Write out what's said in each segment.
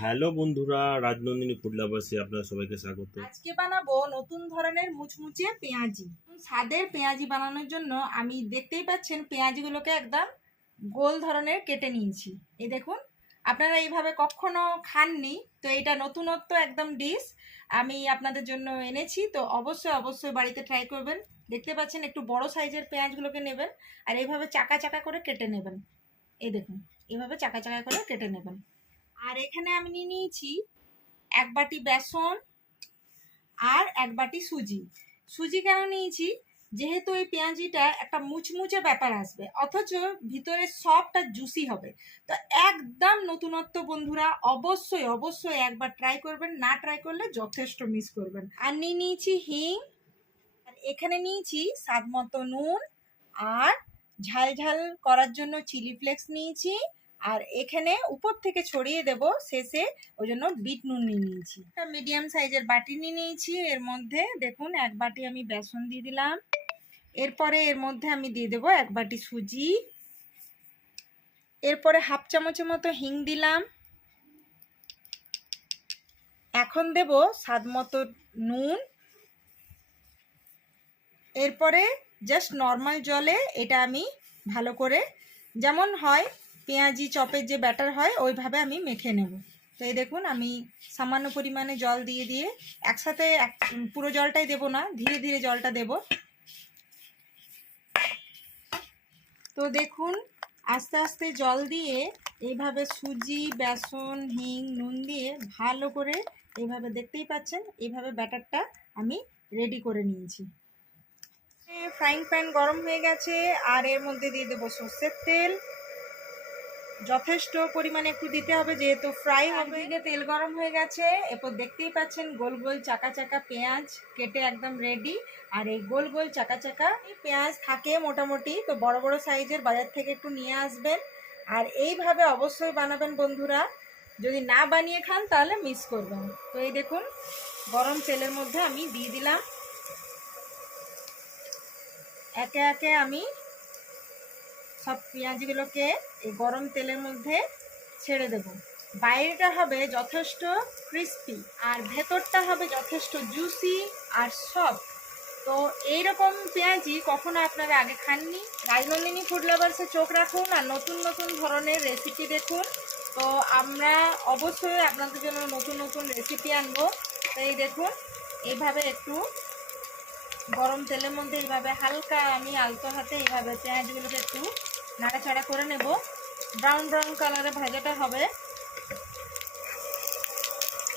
Hello বন্ধুরা, Rajnandini food লাভার্সে আপনারা সবাইকে স্বাগত। আজকে বানাবো নতুন ধরনের মুচমুচে পেঁয়াজি। স্বাদের পেঁয়াজি বানানোর জন্য আমি দেখতেই পাচ্ছেন পেঁয়াজিগুলোকে একদম গোল ধরনের কেটে নিয়েছি। এই দেখুন, আপনারা এইভাবে কখনো খাননি, তো এটা নতুনত্ব একদম ডিশ। আমি আপনাদের জন্য এনেছি, তো অবশ্যই অবশ্যই বাড়িতে ট্রাই করবেন। দেখতে পাচ্ছেন, একটু বড় সাইজের পেঁয়াজগুলোকে নেবেন আর এইভাবে চাকা চাকা করে কেটে নেবেন। এই দেখুন, এইভাবে চাকা চাকা করে কেটে নেবেন। আর এখানে আমি নিয়ে নিয়েছি এক বাটি বেসন আর এক বাটি সুজি। সুজি কেন নিয়েছি? যেহেতু এই পেঁয়াজিটা একটা মুচমুচে ব্যাপার আসবে, অথচ ভিতরে সবটা জুসি হবে। তো একদম নতুনত্ব বন্ধুরা, অবশ্যই অবশ্যই একবার ট্রাই করবেন, না ট্রাই করলে যথেষ্ট মিস করবেন। আর নিয়ে নিয়েছি হিং, আর এখানে নিয়েছি স্বাদ মতো নুন, আর ঝাল ঝাল করার জন্য চিলি ফ্লেক্স নিয়েছি। আর এখানে উপর থেকে ছড়িয়ে দেব শেষে ওই জন্য বিট নুন নিয়ে নিয়েছি। মিডিয়াম সাইজের বাটি নিয়ে নিয়েছি। এর মধ্যে দেখুন, এক বাটি আমি বেসন দিয়ে দিলাম। এরপরে এর মধ্যে আমি দিয়ে দেবো এক বাটি সুজি। এরপরে হাফ চামচের মতো হিং দিলাম। এখন দেব স্বাদ মতো নুন। এরপরে জাস্ট নর্মাল জলে এটা আমি ভালো করে, যেমন হয় পেঁয়াজি, চপের যে ব্যাটার হয়, ওইভাবে আমি মেখে নেব। তো এই দেখুন, আমি সামান্য পরিমাণে জল দিয়ে দিয়ে একসাথে এক, পুরো জলটাই দেব না, ধীরে ধীরে জলটা দেব। তো দেখুন, আস্তে আস্তে জল দিয়ে এইভাবে সুজি, বেসন, হিং, নুন দিয়ে ভালো করে এইভাবে দেখতেই পাচ্ছেন, এইভাবে ব্যাটারটা আমি রেডি করে নিয়েছি। ফ্রাইং প্যান গরম হয়ে গেছে, আর এর মধ্যে দিয়ে দেবো সর্ষের তেল। যথেষ্ট পরিমাণে একটু দিতে হবে যেহেতু ফ্রাই হবে। তেল গরম হয়ে গেছে। এরপর দেখতেই পাচ্ছেন গোল গোল চাকা চাকা পেঁয়াজ কেটে একদম রেডি আর এই গোল গোল চাকা চাকা পেঁয়াজ থাকে মোটামুটি তো বড় বড় সাইজের বাজার থেকে একটু নিয়ে আসবেন। আর এইভাবে অবশ্যই বানাবেন বন্ধুরা। যদি না বানিয়ে খান তাহলে মিস করবেন। তো এই দেখুন গরম তেলের মধ্যে আমি দিয়ে দিলাম। একে একে আমি সব পেঁয়াজগুলোকে এই গরম তেলের মধ্যে ছেড়ে দেব। বাইরেটা হবে যথেষ্ট ক্রিস্পি আর ভেতরটা হবে যথেষ্ট জুসি আর সফট তো এইরকম পেঁয়াজি কখনো আপনারা আগে খাননি। রাজনন্দিনী ফুড লাভার্সে চোখ রাখুন আর নতুন নতুন ধরনের রেসিপি দেখুন। তো আমরা অবশ্যই আপনাদের জন্য নতুন নতুন রেসিপি আনব। তো এই দেখুন, এইভাবে একটু গরম তেলের মধ্যে এইভাবে হালকা আমি আলতো হাতে এইভাবে পেঁয়াজগুলোকে একটু নাড়াচাড়া করে নেব। ব্রাউন ব্রাউন কালারে ভাজাটা হবে।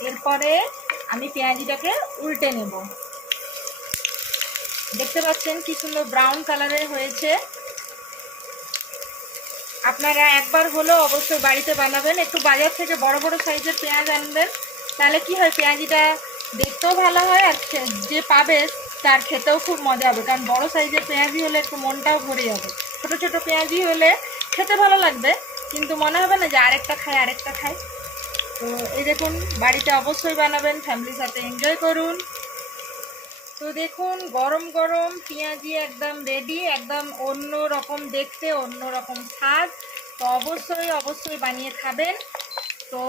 এরপরে আমি পেঁয়াজিটাকে উল্টে নেব। দেখতে পাচ্ছেন কি সুন্দর ব্রাউন কালারের হয়েছে। আপনারা একবার হলেও অবশ্যই বাড়িতে বানাবেন। একটু বাজার থেকে বড় বড় সাইজের পেঁয়াজ আনবেন। তাহলে কি হয়, পেঁয়াজিটা দেখতেও ভালো হয় আর যে পাবে, তার খেতেও খুব মজা হবে। কারণ বড় সাইজের পেঁয়াজি হলে একটু মনটাও ভরে যাবে। ছোট ছোট পেঁয়াজি হলে খেতে ভালো লাগবে, কিন্তু মনে হবে না যে আরেকটা খাই আরেকটা খাই তো এই দেখুন, বাড়িতে অবশ্যই বানাবেন ফ্যামিলির সাথে এনজয় করুন। তো দেখুন, গরম গরম পেঁয়াজি একদম রেডি একদম অন্য রকম দেখতে, অন্য রকম স্বাদ। তো অবশ্যই অবশ্যই বানিয়ে খাবেন। তো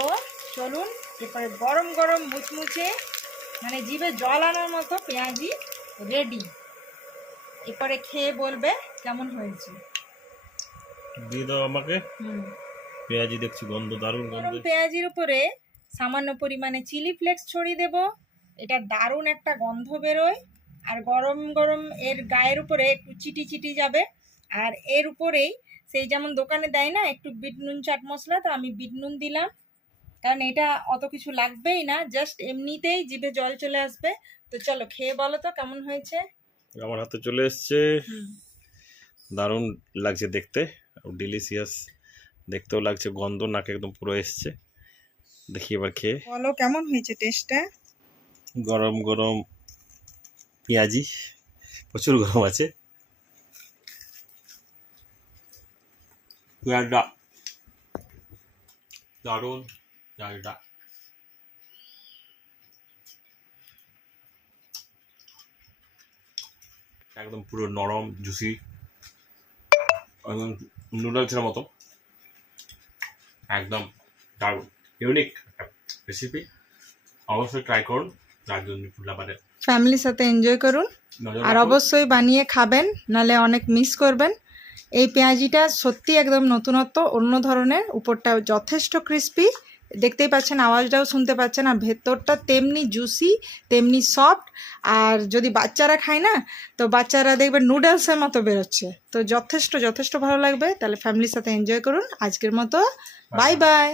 চলুন, এরপরে গরম গরম মুচমুচে মানে জিভে জল আনার মতো পেঁয়াজি রেডি এরপরে খেয়ে বলবে কেমন হয়েছে। দিয়ে দাও আমাকে। হুম। পেঁয়াজি দেখছি গন্ধ দারুণ গন্ধ। পেঁয়াজির উপরে সামান্য পরিমাণে চিলি ফ্লেক্স ছড়িয়ে দেব। এটা দারুণ একটা গন্ধ বেরোয়। আর গরম গরম এর গায়ের উপরে একটু চিটি চিটি যাবে। আর এর উপরেই সেই যেমন দোকানে দেয় না একটু বিট নুন চাট মশলা তো আমি বিট নুন দিলাম। কারণ এটা অত কিছু লাগবেই না জাস্ট এমনিতেই জিভে জল চলে আসবে। তো চলো খেয়ে বলো তো কেমন হয়েছে। আমার হাতে চলে এসছে। দারুণ লাগছে দেখতে। ডিলিশিয়াস দেখতেও লাগছে গন্ধ নাকে একদম পুরো এসছে। দেখি এবার খেয়ে। বলো কেমন হয়েছে টেস্টটা গরম গরম পেঁয়াজি প্রচুর গরম আছে। পেঁয়াজটা। দারুণ পেঁয়াজটা। একদম পুরো নরম জুসি একদম নুডলসের মতো। একদম দারুণ ইউনিক রেসিপি অবশ্যই ট্রাই করুন রাজনী ফুলাবারের ফ্যামিলির সাথে এনজয় করুন। আর অবশ্যই বানিয়ে খাবেন নালে অনেক মিস করবেন। এই পেঁয়াজিটা সত্যি একদম নতুনত্ব অন্য ধরনের উপরটা যথেষ্ট ক্রিস্পি দেখতেই পাচ্ছেন আওয়াজটাও শুনতে পাচ্ছেন। আর ভেতরটা তেমনি জুসি তেমনি সফট আর যদি বাচ্চারা খায় না তো বাচ্চারা দেখবে নুডলসের মতো বেরোচ্ছে। তো যথেষ্ট যথেষ্ট ভালো লাগবে। তাহলে ফ্যামিলির সাথে এনজয় করুন। আজকের মতো বাই বাই